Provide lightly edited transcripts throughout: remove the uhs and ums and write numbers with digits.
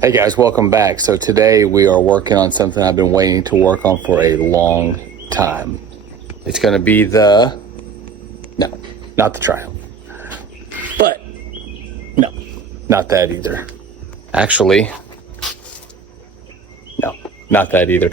Hey guys, welcome back. So today we are working on something I've been waiting to work on for a long time. It's going to be no, not the triumph. But, no, not that either. Actually, no, not that either.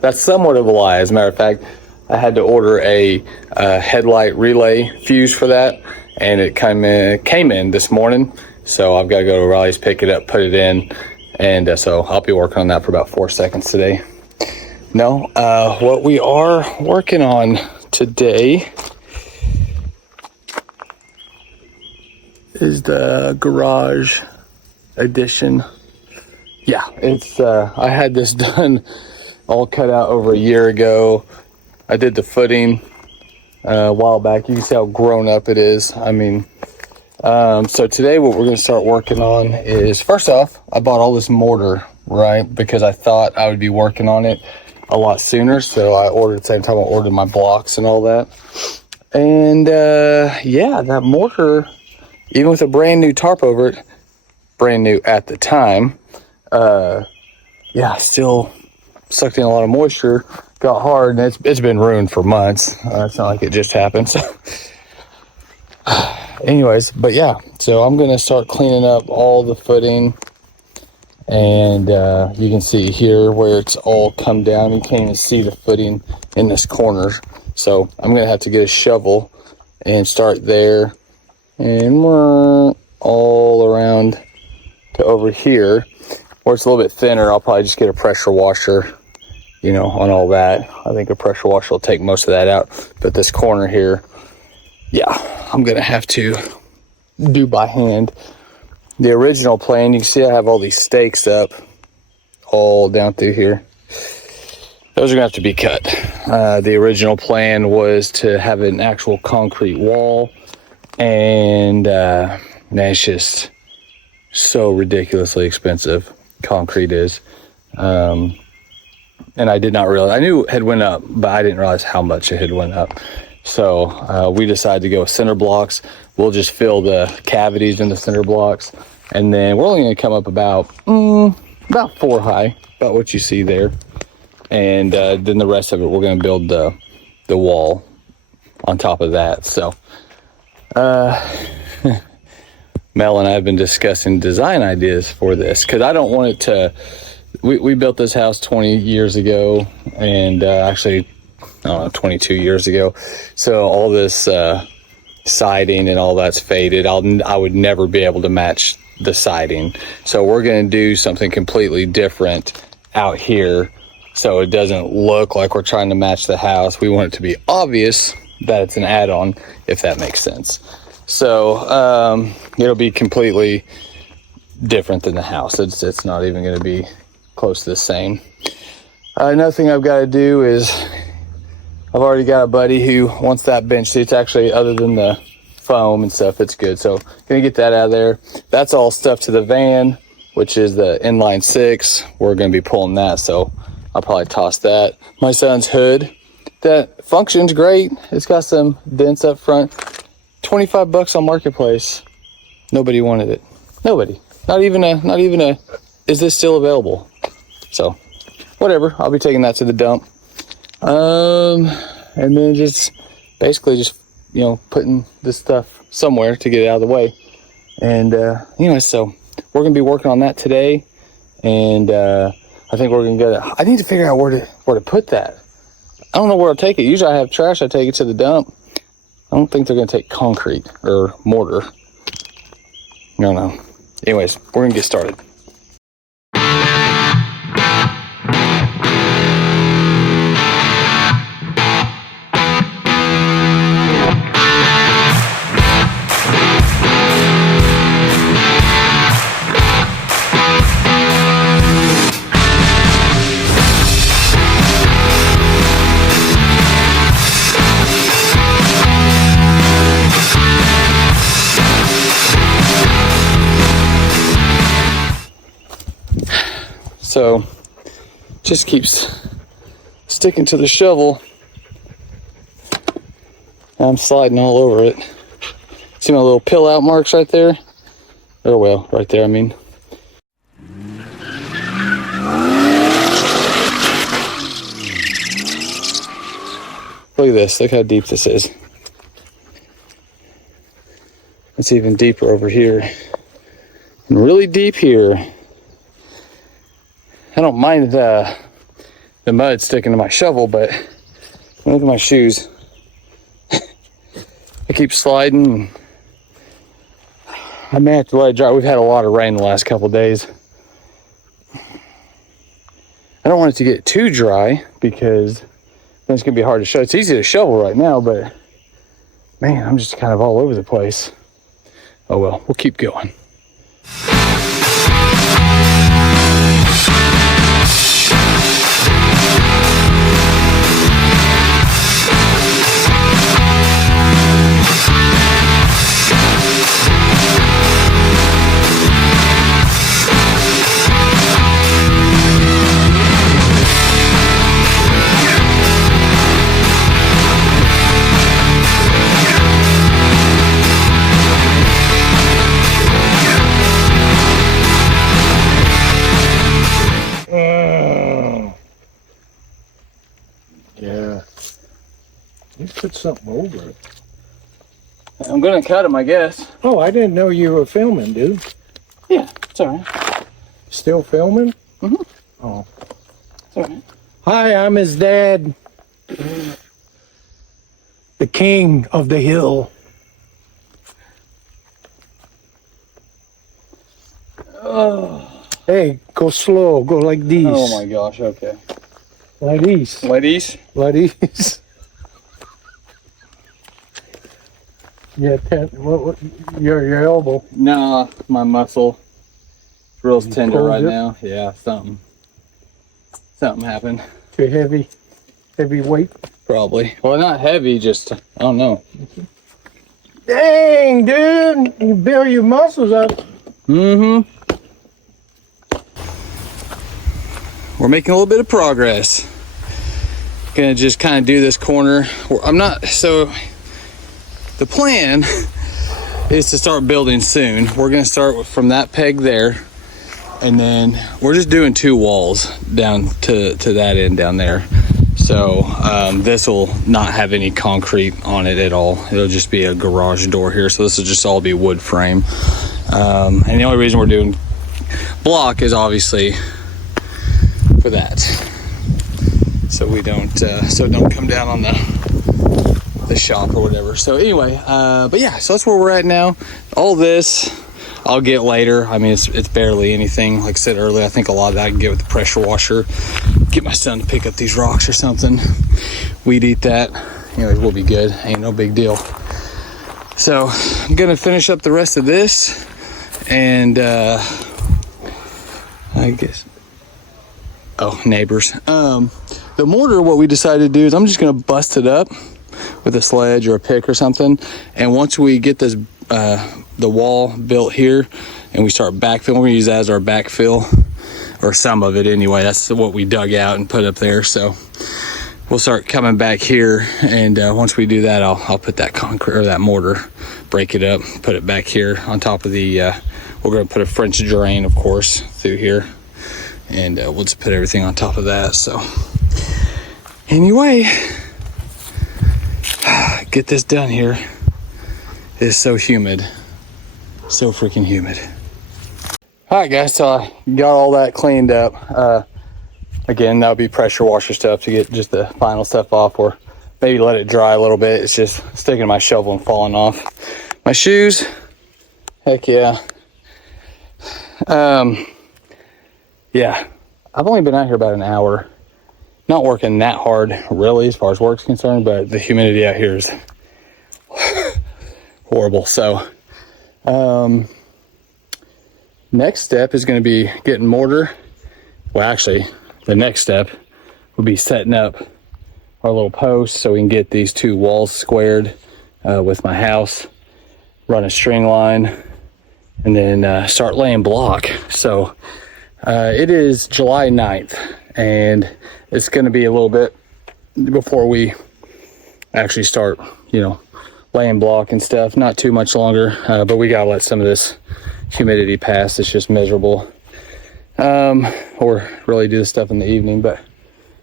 That's somewhat of a lie. As a matter of fact, I had to order a headlight relay fuse for that, and it came in this morning. So I've got to go to Riley's, pick it up, put it in, and so I'll be working on that for about 4 seconds today. No, what we are working on today is the garage addition. Yeah, it's I had this done all cut out over a year ago. I did the footing a while back. You can see how grown up it is. I mean, so today what we're going to start working on is, first off, I bought all this mortar, right? Because I thought I would be working on it a lot sooner. So I ordered at the same time I ordered my blocks and all that. And yeah, that mortar, even with a brand new tarp over it, brand new at the time, yeah, still sucked in a lot of moisture, got hard, and it's been ruined for months. It's not like it just happened. So anyways, but yeah, so I'm gonna start cleaning up all the footing, and you can see here where it's all come down. You can't even see the footing in this corner, so I'm gonna have to get a shovel and start there, and we're all around to over here where it's a little bit thinner. I'll probably just get a pressure washer, you know, on all that. I think a pressure washer will take most of that out. But this corner here, yeah, I'm gonna have to do by hand. The original plan, you can see I have all these stakes up all down through here. Those are gonna have to be cut. The original plan was to have an actual concrete wall, and man, it's just so ridiculously expensive. Concrete is. And I did not realize, I knew it had went up, but I didn't realize how much it had went up. So we decided to go with cinder blocks. We'll just fill the cavities in the cinder blocks, and then we're only going to come up about 4 high, about what you see there. And then the rest of it, we're going to build the wall on top of that. So Mel and I have been discussing design ideas for this, because I don't want it to, we built this house 20 years ago, and actually, I don't know, 22 years ago. So all this siding and all that's faded. I would never be able to match the siding. So we're going to do something completely different out here, so it doesn't look like we're trying to match the house. We want it to be obvious that it's an add-on, if that makes sense. So it'll be completely different than the house. It's not even going to be close to the same. Another thing I've got to do is, I've already got a buddy who wants that bench seat. It's actually, other than the foam and stuff, it's good. So gonna get that out of there. That's all stuff to the van, which is the inline 6. We're gonna be pulling that, so I'll probably toss that. My son's hood, that functions great. It's got some dents up front. $25 on Marketplace. Nobody wanted it. Nobody. Not even a, is this still available? So, whatever. I'll be taking that to the dump. And then just basically just, you know, putting this stuff somewhere to get it out of the way. And, anyway, so we're going to be working on that today. And, I think we're going to get it. I need to figure out where to put that. I don't know where I'll take it. Usually I have trash. I take it to the dump. I don't think they're going to take concrete or mortar. I don't know. Anyways, we're going to get started. So just keeps sticking to the shovel. I'm sliding all over it. See my little pill out marks right there? Oh well, right there, I mean. Look at this, look how deep this is. It's even deeper over here. And really deep here. I don't mind the mud sticking to my shovel, but look at my shoes. I keep sliding. I may have to let it dry. We've had a lot of rain the last couple of days. I don't want it to get too dry because then it's gonna be hard to show. It's easy to shovel right now, but man, I'm just kind of all over the place. Oh well, we'll keep going. Yeah. You put something over it. I'm gonna cut them, I guess. Oh, I didn't know you were filming, dude. Yeah, it's all right. Still filming? Mm-hmm. Oh. It's all right. Hi, I'm his dad. The king of the hill. Oh. Hey, go slow. Go like these. Oh my gosh, okay. Like these. Ladies? Like these. Yeah, what, your elbow. Nah, my muscle. It's real tender pulled right it? now. Yeah, something happened. Too heavy. Heavy weight. Probably. Well, not heavy, just, I don't know. Dang, dude. You build your muscles up. Mm-hmm. We're making a little bit of progress. Gonna just kind of do this corner. So the plan is to start building soon. We're gonna start from that peg there, and then we're just doing 2 walls down to that end down there. So this will not have any concrete on it at all. It'll just be a garage door here. So this will just all be wood frame. And the only reason we're doing block is obviously for that, so we don't come down on the shop or whatever. So anyway, but yeah, so that's where we're at now. All this I'll get later. I mean, it's barely anything. Like I said earlier, I think a lot of that I can get with the pressure washer. Get my son to pick up these rocks or something. We'd eat that. Anyways, we'll be good. Ain't no big deal. So I'm gonna finish up the rest of this, and I guess. Oh, neighbors. The mortar, what we decided to do is I'm just gonna bust it up with a sledge or a pick or something. And once we get this, the wall built here and we start backfilling, we're gonna use that as our backfill, or some of it anyway. That's what we dug out and put up there. So we'll start coming back here. And once we do that, I'll put that concrete or that mortar, break it up, put it back here on top of the, we're gonna put a French drain, of course, through here. And we'll just put everything on top of that. So anyway, get this done here. It's so humid, so freaking humid. All right, guys, so I got all that cleaned up. Again, that'll be pressure washer stuff to get just the final stuff off, or maybe let it dry a little bit. It's just sticking to my shovel and falling off. My shoes, heck yeah. Yeah, I've only been out here about an hour. Not working that hard, really, as far as work's concerned, but the humidity out here is horrible. So, next step is going to be getting mortar. Well, actually, the next step would be setting up our little posts so we can get these 2 walls squared with my house, run a string line, and then start laying block. So, it is July 9th, and it's going to be a little bit before we actually start, you know, laying block and stuff. Not too much longer, but we gotta let some of this humidity pass. It's just miserable. Or really do this stuff in the evening. But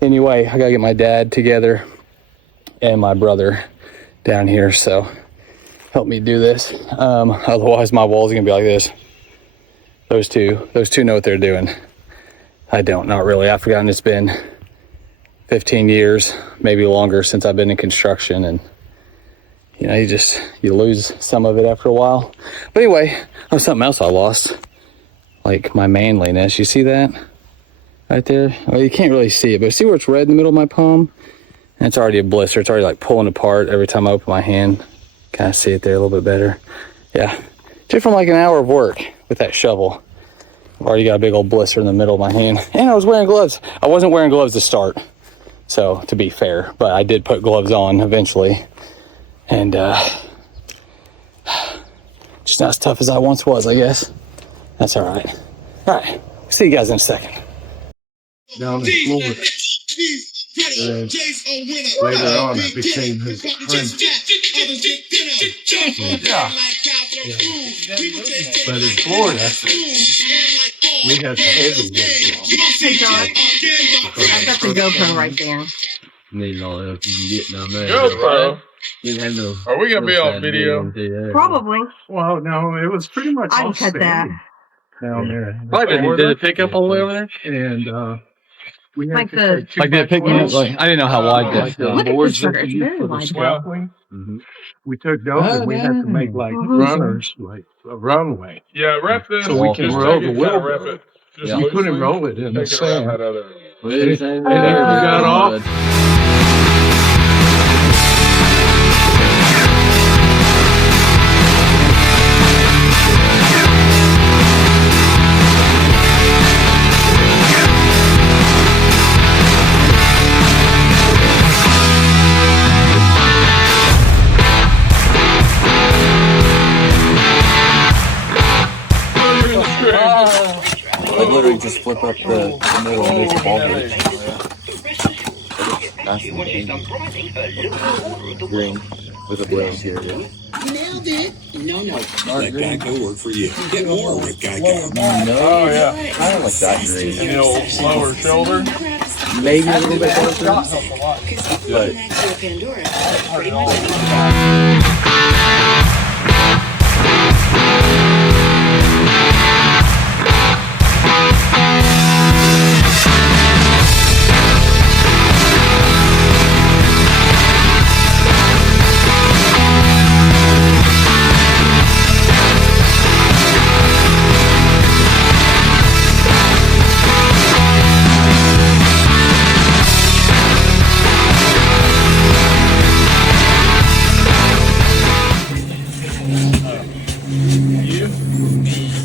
anyway, I gotta get my dad together and my brother down here, so help me do this. Otherwise my walls are gonna be like this. Those two know what they're doing. I don't, not really. I've forgotten it's been 15 years, maybe longer, since I've been in construction, and you know, you lose some of it after a while. But anyway, oh, something else I lost, like my manliness. You see that right there? Well, you can't really see it, but see where it's red in the middle of my palm? And it's already a blister. It's already like pulling apart every time I open my hand. Kind of see it there a little bit better. Yeah, just from like an hour of work with that shovel, I've already got a big old blister in the middle of my hand. And I was wearing gloves. I wasn't wearing gloves to start, so to be fair, but I did put gloves on eventually. And just not as tough as I once was, I guess. That's all right. All right, see you guys in a second. Down the floor. And later on, I became his friend. Yeah. But in Florida, we have heavy rainfall. Hey, John. I've got the GoPro right there. Need all the help you can get down there. GoPro? Are we gonna be on video? Probably. Well, no, it was pretty much I all can cut that. down there. Did it pick up all the way over there? And we had Like to the- take two Like, did it pick me up? back Like, I didn't know how wide like that. Look at boards this sucker. that It's you use very for the wide. scaffolding. We took those and we had to make like Mhm. runners, like a runway. Yeah, wrap this. So we can just roll take it, the kinda wheel. wrap it. Just Yeah. You couldn't loosely. roll it in the Take it around sand. that other. And if you got off, Like literally just flip up the middle and make a ball gauge. Nice and green with a blue here. Nailed it. No. Let Geico work for you. Get more with Geico. No, Oh yeah. I don't like that green. And the old lower shoulder. Maybe a little bit closer, but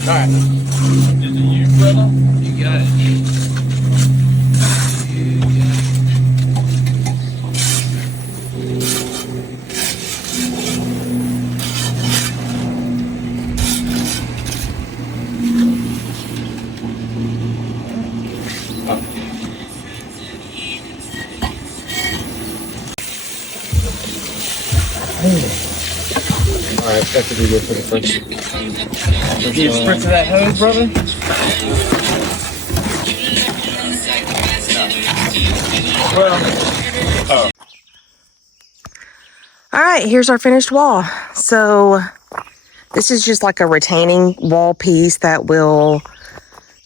Alright. Is it you, brother? You got it. alright, that could be good for the first. You spritz of that hose, brother? All right, here's our finished wall. So this is just like a retaining wall piece that will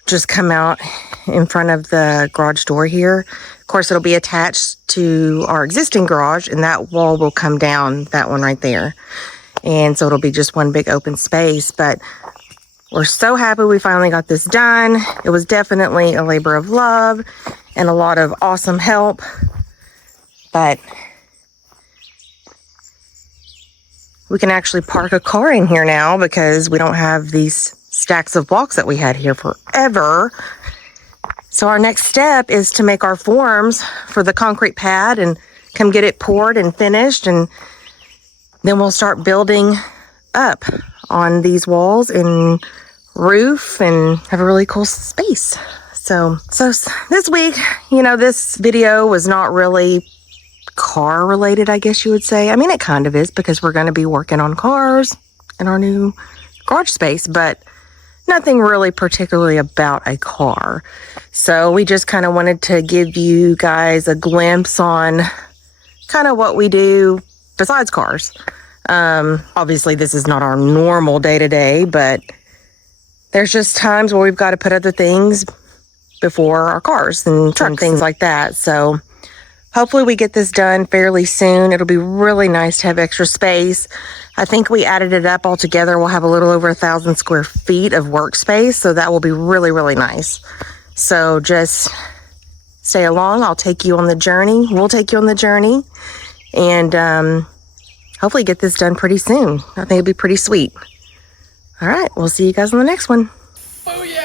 just come out in front of the garage door here. Of course, it'll be attached to our existing garage, and that wall will come down, that one right there. And so it'll be just one big open space. But we're so happy we finally got this done. It was definitely a labor of love and a lot of awesome help. But we can actually park a car in here now because we don't have these stacks of blocks that we had here forever. So our next step is to make our forms for the concrete pad and come get it poured and finished, and then we'll start building up on these walls and roof and have a really cool space. So this week, this video was not really car related, I guess you would say. I mean, it kind of is because we're going to be working on cars in our new garage space, but nothing really particularly about a car. So we just kind of wanted to give you guys a glimpse on kind of what we do besides cars. Obviously this is not our normal day-to-day, but there's just times where we've got to put other things before our cars and trucks and things like that. So hopefully we get this done fairly soon. It'll be really nice to have extra space. I think we added it up all together. We'll have a little over 1,000 square feet of workspace. So that will be really, really nice. So just stay along. I'll take you on the journey. We'll take you on the journey and hopefully get this done pretty soon. I think it'll be pretty sweet. All right. We'll see you guys on the next one. Oh, yeah.